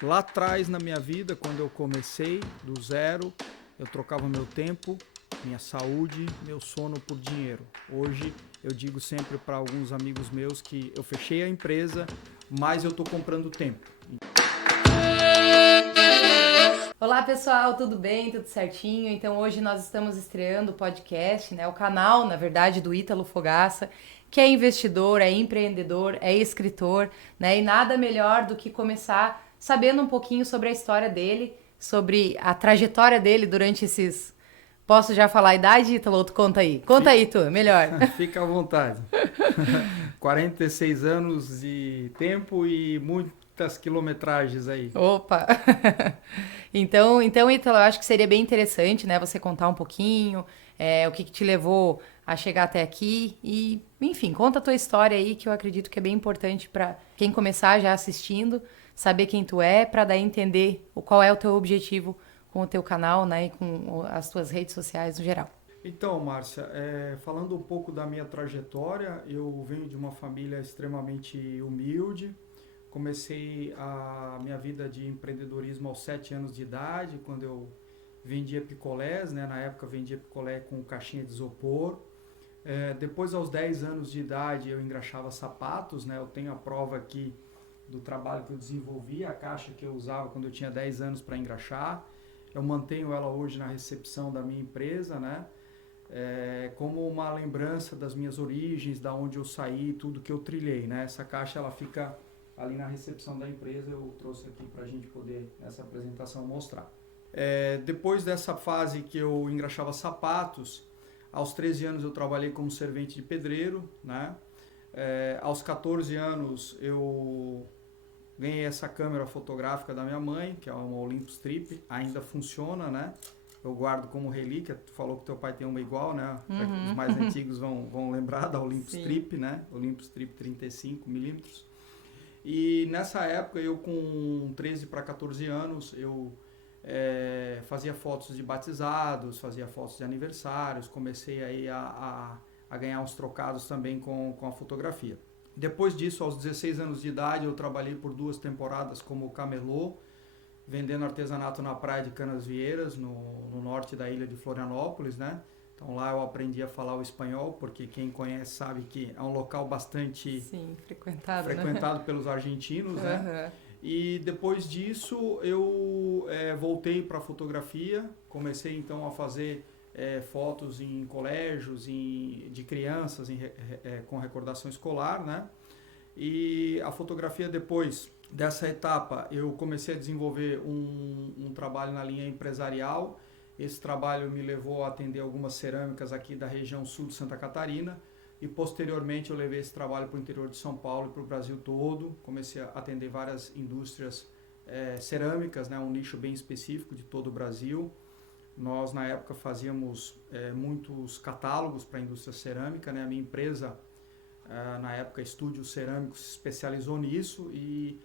Lá atrás na minha vida, quando eu comecei do zero, eu trocava meu tempo, minha saúde, meu sono por dinheiro. Hoje eu digo sempre para alguns amigos meus que eu fechei a empresa, mas eu estou comprando tempo. Olá pessoal, tudo bem? Tudo certinho? Então hoje nós estamos estreando o podcast, né? O canal, na verdade, do Ítalo Fogaça, que é investidor, é empreendedor, é escritor, né? E nada melhor do que começar sabendo um pouquinho sobre a história dele, sobre a trajetória dele durante esses... Posso já falar a idade, Ítalo? Ou tu conta aí? Conta aí, tu, melhor. Fica à vontade. 46 anos de tempo e muitas quilometragens aí. Opa! Então, Ítalo, eu acho que seria bem interessante, né, você contar um pouquinho, o que te levou a chegar até aqui e, enfim, conta a tua história aí, que eu acredito que é bem importante para quem começar já assistindo, saber quem tu é, para daí entender qual é o teu objetivo com o teu canal, né, e com as tuas redes sociais no geral. Então, Márcia, falando um pouco da minha trajetória, eu venho de uma família extremamente humilde. Comecei a minha vida de empreendedorismo aos 7 anos de idade, quando eu vendia picolés, né? Na época vendia picolé com caixinha de isopor. Depois, aos 10 anos de idade, eu engraxava sapatos, né? Eu tenho a prova aqui do trabalho que eu desenvolvi, a caixa que eu usava quando eu tinha 10 anos para engraxar. Eu mantenho ela hoje na recepção da minha empresa, né? Como uma lembrança das minhas origens, da onde eu saí, tudo que eu trilhei, né? Essa caixa ela fica ali na recepção da empresa, eu trouxe aqui para a gente poder, nessa apresentação, mostrar. Depois dessa fase que eu engraxava sapatos, aos 13 anos eu trabalhei como servente de pedreiro, né? Aos 14 anos eu ganhei essa câmera fotográfica da minha mãe, que é uma Olympus Trip, ainda funciona, né? Eu guardo como relíquia. Tu falou que teu pai tem uma igual, né? Os mais antigos vão lembrar da Olympus Sim. Trip, né? Olympus Trip 35mm. E nessa época, eu com 13 para 14 anos, eu fazia fotos de batizados, fazia fotos de aniversários, comecei aí a ganhar uns trocados também com a fotografia. Depois disso, aos 16 anos de idade, eu trabalhei por 2 temporadas como camelô, vendendo artesanato na praia de Canasvieiras, no norte da ilha de Florianópolis, né? Então lá eu aprendi a falar o espanhol, porque quem conhece sabe que é um local bastante Sim, frequentado, frequentado pelos argentinos, né? né? E depois disso eu voltei para a fotografia, comecei então a fazer fotos em colégios, de crianças com recordação escolar, né? E a fotografia, depois dessa etapa, eu comecei a desenvolver um trabalho na linha empresarial. Esse trabalho me levou a atender algumas cerâmicas aqui da região sul de Santa Catarina, e posteriormente eu levei esse trabalho para o interior de São Paulo e para o Brasil todo. Comecei a atender várias indústrias cerâmicas, né, um nicho bem específico de todo o Brasil. Nós na época fazíamos muitos catálogos para a indústria cerâmica, né? A minha empresa, na época Estúdio Cerâmico, se especializou nisso, e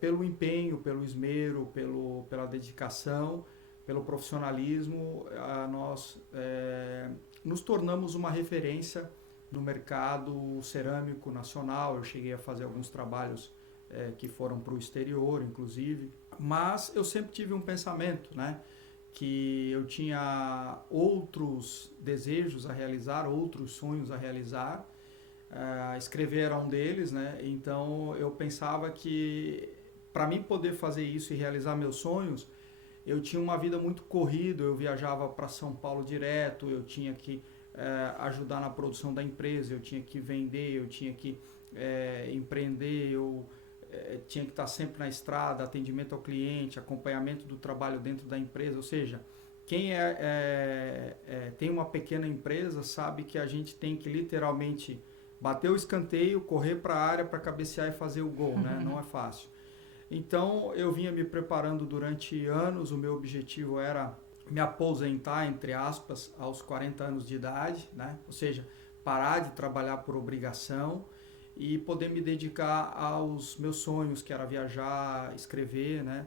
pelo empenho, pelo esmero, pela dedicação, pelo profissionalismo, nós nos tornamos uma referência no mercado cerâmico nacional. Eu cheguei a fazer alguns trabalhos que foram para o exterior, inclusive, mas eu sempre tive um pensamento, né, que eu tinha outros desejos a realizar, outros sonhos a realizar. Escrever era um deles, né? Então eu pensava que para mim poder fazer isso e realizar meus sonhos, eu tinha uma vida muito corrida. Eu viajava para São Paulo direto, eu tinha que ajudar na produção da empresa, eu tinha que vender, eu tinha que empreender, eu tinha que estar sempre na estrada, atendimento ao cliente, acompanhamento do trabalho dentro da empresa. Ou seja, quem tem uma pequena empresa sabe que a gente tem que literalmente bater o escanteio, correr para a área para cabecear e fazer o gol, né? Não é fácil. Então eu vinha me preparando durante anos. O meu objetivo era me aposentar, entre aspas, aos 40 anos de idade, né? Ou seja, parar de trabalhar por obrigação e poder me dedicar aos meus sonhos, que era viajar, escrever, né?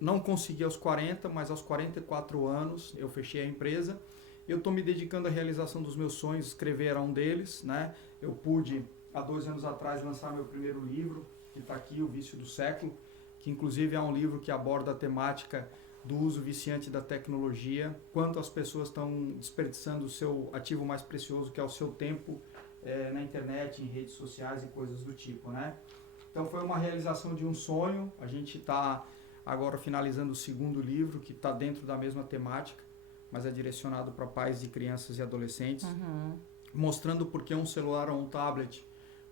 Não consegui aos 40, mas aos 44 anos eu fechei a empresa. Eu estou me dedicando à realização dos meus sonhos. Escrever era um deles, né? Eu pude, há 2 anos atrás, lançar meu primeiro livro, que está aqui, O Vício do Século. que inclusive é um livro que aborda a temática do uso viciante da tecnologia, quanto as pessoas estão desperdiçando o seu ativo mais precioso, que é o seu tempo na internet, em redes sociais e coisas do tipo, né? Então foi uma realização de um sonho. A gente está agora finalizando o segundo livro, que está dentro da mesma temática, mas é direcionado para pais de crianças e adolescentes, mostrando por que um celular ou um tablet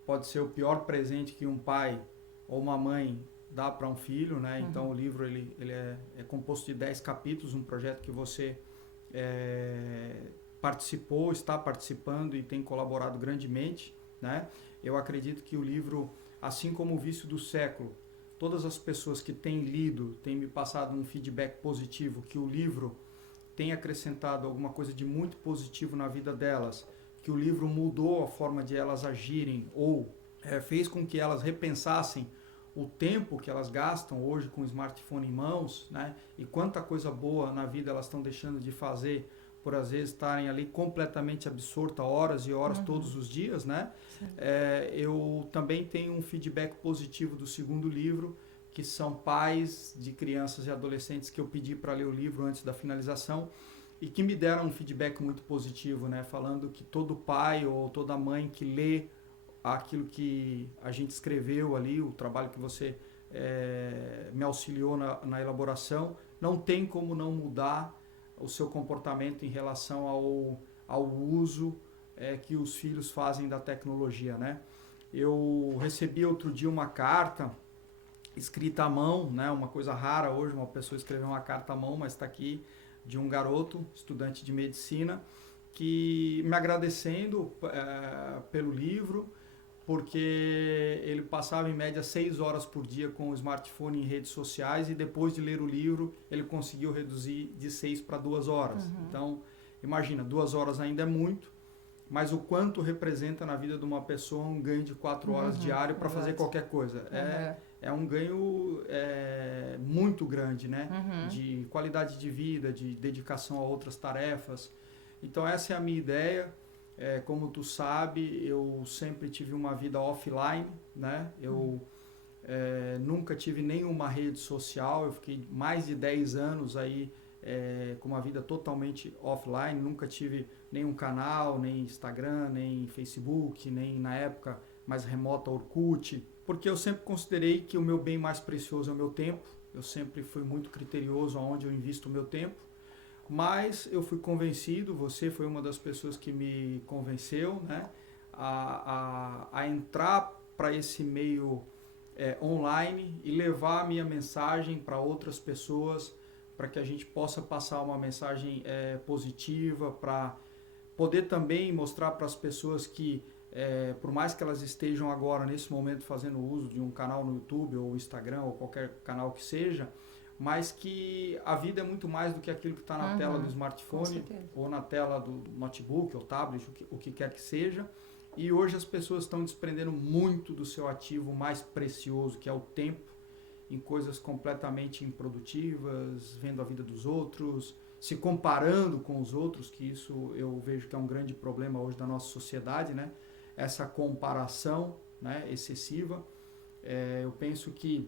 pode ser o pior presente que um pai ou uma mãe dá para um filho, né? Então o livro ele é composto de 10 capítulos, um projeto que você participou, está participando e tem colaborado grandemente, né? Eu acredito que o livro, assim como o Vício do Século, todas as pessoas que têm lido têm me passado um feedback positivo, que o livro tem acrescentado alguma coisa de muito positivo na vida delas, que o livro mudou a forma de elas agirem ou fez com que elas repensassem o tempo que elas gastam hoje com o smartphone em mãos, né? E quanta coisa boa na vida elas estão deixando de fazer por às vezes estarem ali completamente absortas horas e horas todos os dias, né? Eu também tenho um feedback positivo do segundo livro, que são pais de crianças e adolescentes que eu pedi para ler o livro antes da finalização e que me deram um feedback muito positivo, né? Falando que todo pai ou toda mãe que lê aquilo que a gente escreveu ali, o trabalho que você me auxiliou na elaboração, não tem como não mudar o seu comportamento em relação ao uso que os filhos fazem da tecnologia, né? Eu recebi outro dia uma carta escrita à mão, né? Uma coisa rara hoje, uma pessoa escrever uma carta à mão, mas está aqui, de um garoto, estudante de medicina, que me agradecendo pelo livro, porque ele passava em média 6 horas por dia com o smartphone em redes sociais e depois de ler o livro ele conseguiu reduzir de 6 para 2 horas. Então, imagina, 2 horas ainda é muito, mas o quanto representa na vida de uma pessoa um ganho de 4 horas diário para fazer qualquer coisa. É um ganho muito grande, né? De qualidade de vida, de dedicação a outras tarefas. Então essa é a minha ideia. Como tu sabe, eu sempre tive uma vida offline, né? Eu nunca tive nenhuma rede social, eu fiquei mais de 10 anos aí com uma vida totalmente offline, nunca tive nenhum canal, nem Instagram, nem Facebook, nem na época mais remota Orkut, porque eu sempre considerei que o meu bem mais precioso é o meu tempo, eu sempre fui muito criterioso aonde eu invisto o meu tempo, mas eu fui convencido, você foi uma das pessoas que me convenceu, né, a entrar para esse meio online e levar a minha mensagem para outras pessoas, para que a gente possa passar uma mensagem positiva, para poder também mostrar para as pessoas que, por mais que elas estejam agora, nesse momento, fazendo uso de um canal no YouTube ou Instagram ou qualquer canal que seja, mas que a vida é muito mais do que aquilo que está na tela do smartphone ou na tela do notebook ou tablet, o que quer que seja. E hoje as pessoas estão desprendendo muito do seu ativo mais precioso, que é o tempo, em coisas completamente improdutivas, vendo a vida dos outros, se comparando com os outros, que isso eu vejo que é um grande problema hoje da nossa sociedade, né? Essa comparação, né, excessiva. Eu penso que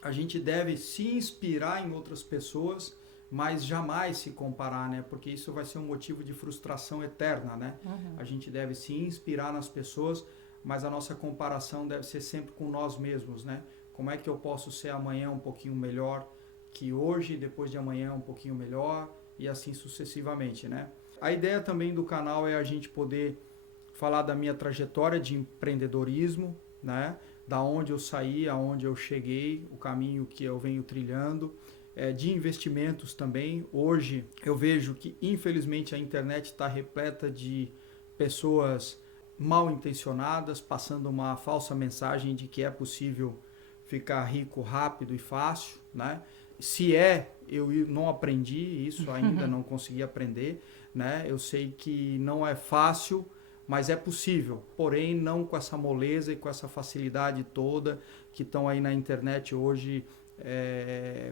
a gente deve se inspirar em outras pessoas, mas jamais se comparar, né? Porque isso vai ser um motivo de frustração eterna, né? A gente deve se inspirar nas pessoas, mas a nossa comparação deve ser sempre com nós mesmos, né? Como é que eu posso ser amanhã um pouquinho melhor que hoje, depois de amanhã um pouquinho melhor e assim sucessivamente, né? A ideia também do canal é a gente poder falar da minha trajetória de empreendedorismo, né? Da onde eu saí, aonde eu cheguei, o caminho que eu venho trilhando, de investimentos também. Hoje eu vejo que infelizmente a internet está repleta de pessoas mal intencionadas, passando uma falsa mensagem de que é possível ficar rico rápido e fácil, né? Se eu não aprendi isso ainda, não consegui aprender, né? Eu sei que não é fácil, mas é possível, porém não com essa moleza e com essa facilidade toda que estão aí na internet hoje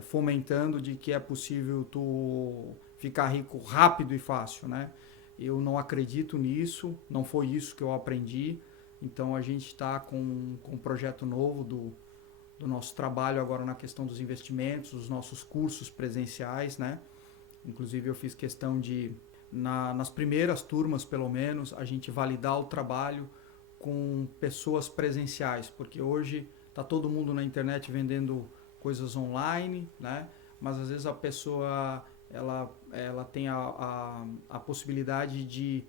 fomentando de que é possível tu ficar rico rápido e fácil, né? Eu não acredito nisso, não foi isso que eu aprendi, então a gente está com um projeto novo nosso trabalho agora na questão dos investimentos, os nossos cursos presenciais, né? Inclusive eu fiz questão de, nas primeiras turmas pelo menos, a gente validar o trabalho com pessoas presenciais, porque hoje está todo mundo na internet vendendo coisas online, né? Mas às vezes a pessoa ela tem a possibilidade de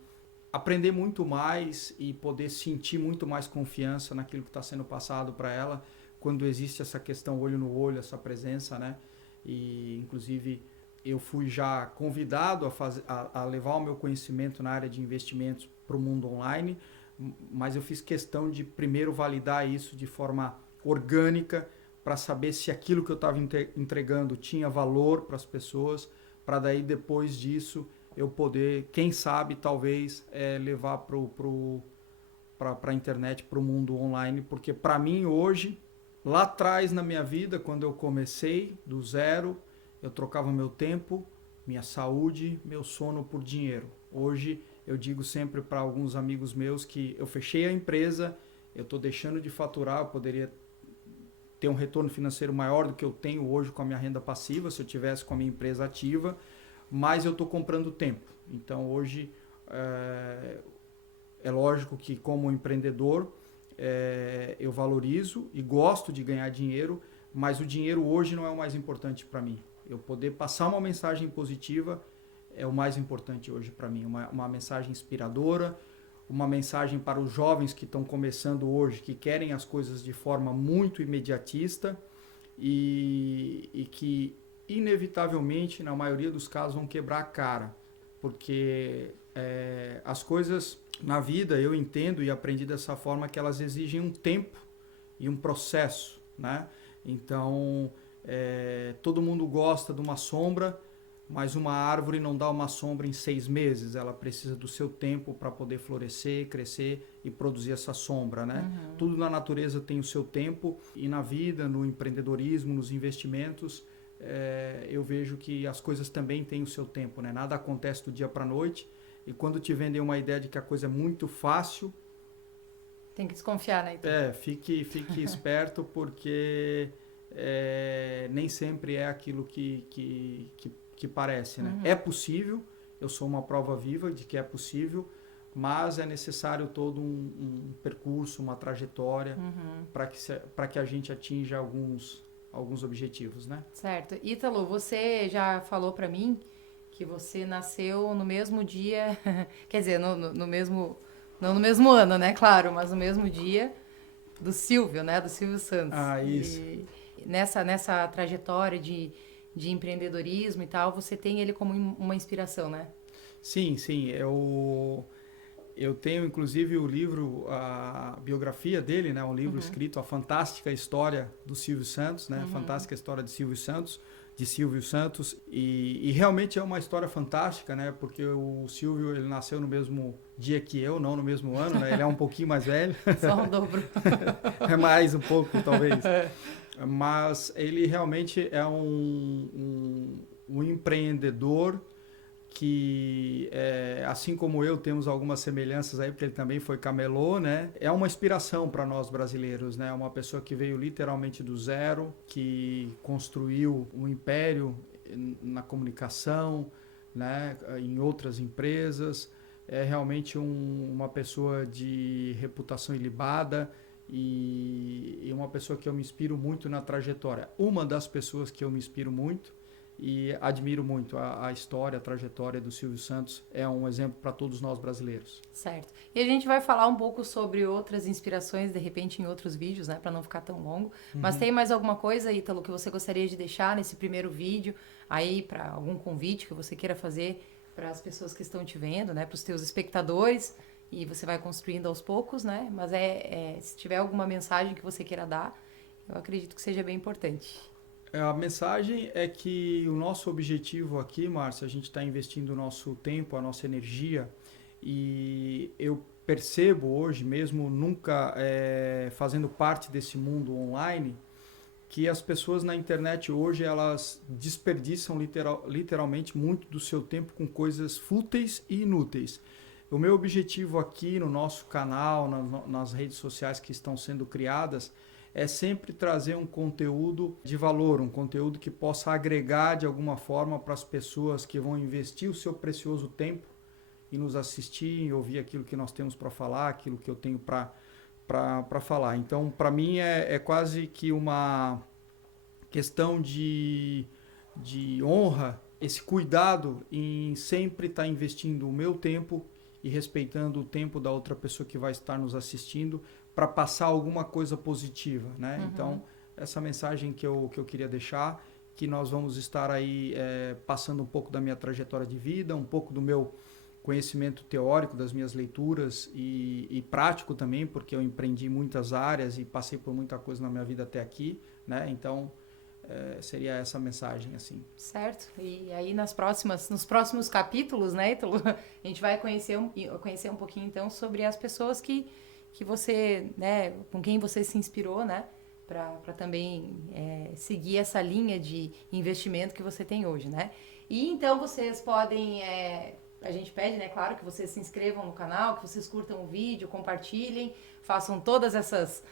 aprender muito mais e poder sentir muito mais confiança naquilo que está sendo passado para ela quando existe essa questão olho no olho, essa presença, né? E inclusive eu fui já convidado a levar o meu conhecimento na área de investimentos para o mundo online, mas eu fiz questão de primeiro validar isso de forma orgânica para saber se aquilo que eu estava entregando tinha valor para as pessoas, para daí depois disso eu poder, quem sabe, talvez levar para a internet, para o mundo online, porque para mim hoje, lá atrás na minha vida, quando eu comecei do zero, eu trocava meu tempo, minha saúde, meu sono por dinheiro. Hoje eu digo sempre para alguns amigos meus que eu fechei a empresa, eu estou deixando de faturar, eu poderia ter um retorno financeiro maior do que eu tenho hoje com a minha renda passiva, se eu tivesse com a minha empresa ativa, mas eu estou comprando tempo. Então hoje é lógico que como empreendedor eu valorizo e gosto de ganhar dinheiro, mas o dinheiro hoje não é o mais importante para mim. Eu poder passar uma mensagem positiva é o mais importante hoje para mim, uma mensagem inspiradora, uma mensagem para os jovens que estão começando hoje, que querem as coisas de forma muito imediatista e que inevitavelmente, na maioria dos casos, vão quebrar a cara, porque as coisas na vida, eu entendo e aprendi dessa forma, que elas exigem um tempo e um processo, né? Então, todo mundo gosta de uma sombra, mas uma árvore não dá uma sombra em 6 meses, ela precisa do seu tempo para poder florescer, crescer e produzir essa sombra, né? Uhum. Tudo na natureza tem o seu tempo e na vida, no empreendedorismo, nos investimentos, eu vejo que as coisas também têm o seu tempo, né? Nada acontece do dia para a noite e quando te vendem uma ideia de que a coisa é muito fácil... Tem que desconfiar, né? Então. Fique esperto porque nem sempre é aquilo que parece, né? Uhum. É possível, eu sou uma prova viva de que é possível, mas é necessário todo um percurso, uma trajetória, uhum, para que a gente atinja alguns objetivos, né? Certo. Ítalo, você já falou para mim que você nasceu no mesmo dia, quer dizer, no mesmo, não no mesmo ano, né? Claro, mas no mesmo dia do Silvio, né? Do Silvio Santos. Ah, isso. E nessa trajetória de empreendedorismo e tal, você tem ele como uma inspiração, né? Sim. Eu tenho, inclusive, o livro, a biografia dele, né? Um livro, uhum, escrito, A Fantástica História do Silvio Santos, né? Uhum. A Fantástica História de Silvio Santos. E realmente é uma história fantástica, né? Porque o Silvio, ele nasceu no mesmo dia que eu, não no mesmo ano, né? Ele é um pouquinho mais velho. Só um dobro. É mais um pouco, talvez. Mas ele realmente é um empreendedor que, assim como eu, temos algumas semelhanças aí, porque ele também foi camelô, né? É uma inspiração para nós brasileiros, né? Uma pessoa que veio literalmente do zero, que construiu um império na comunicação, né? Em outras empresas. É realmente uma pessoa de reputação ilibada e uma pessoa que eu me inspiro muito na trajetória. Uma das pessoas que eu me inspiro muito e admiro muito a história, a trajetória do Silvio Santos, é um exemplo para todos nós brasileiros. Certo. E a gente vai falar um pouco sobre outras inspirações, de repente, em outros vídeos, né, para não ficar tão longo. Uhum. Mas tem mais alguma coisa, Ítalo, que você gostaria de deixar nesse primeiro vídeo, aí para algum convite que você queira fazer para as pessoas que estão te vendo, né, para os teus espectadores, e você vai construindo aos poucos, né? Mas se tiver alguma mensagem que você queira dar, eu acredito que seja bem importante. A mensagem é que o nosso objetivo aqui, Márcia, a gente está investindo o nosso tempo, a nossa energia, e eu percebo hoje, mesmo nunca fazendo parte desse mundo online, que as pessoas na internet hoje, elas desperdiçam literalmente muito do seu tempo com coisas fúteis e inúteis. O meu objetivo aqui no nosso canal, nas redes sociais que estão sendo criadas, é sempre trazer um conteúdo de valor, um conteúdo que possa agregar de alguma forma para as pessoas que vão investir o seu precioso tempo e nos assistir, e ouvir aquilo que nós temos para falar, aquilo que eu tenho para falar. Então, para mim, é quase que uma questão de honra, esse cuidado em sempre estar investindo o meu tempo e respeitando o tempo da outra pessoa que vai estar nos assistindo para passar alguma coisa positiva, né? Então, essa mensagem que eu queria deixar, que nós vamos estar aí passando um pouco da minha trajetória de vida, um pouco do meu conhecimento teórico, das minhas leituras e prático também, porque eu empreendi muitas áreas e passei por muita coisa na minha vida até aqui, né? Então, seria essa mensagem, assim. Certo. E aí nos próximos capítulos, né, Ítalo, a gente vai conhecer um pouquinho, então, sobre as pessoas que você, né, com quem você se inspirou, né, para também seguir essa linha de investimento que você tem hoje, né? E então vocês podem... a gente pede, né, claro, que vocês se inscrevam no canal, que vocês curtam o vídeo, compartilhem, façam todas essas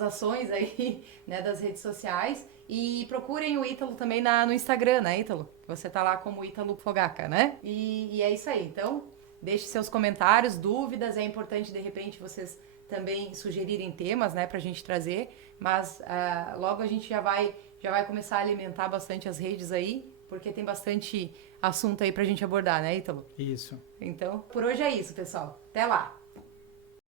ações aí, né, das redes sociais. E procurem o Ítalo também no Instagram, né, Ítalo? Você tá lá como Ítalo Fogaca, né? E é isso aí. Então, deixe seus comentários, dúvidas. É importante, de repente, vocês também sugerirem temas, né, pra gente trazer. Mas logo a gente já vai começar a alimentar bastante as redes aí, porque tem bastante assunto aí pra gente abordar, né, Ítalo? Isso. Então, por hoje é isso, pessoal. Até lá!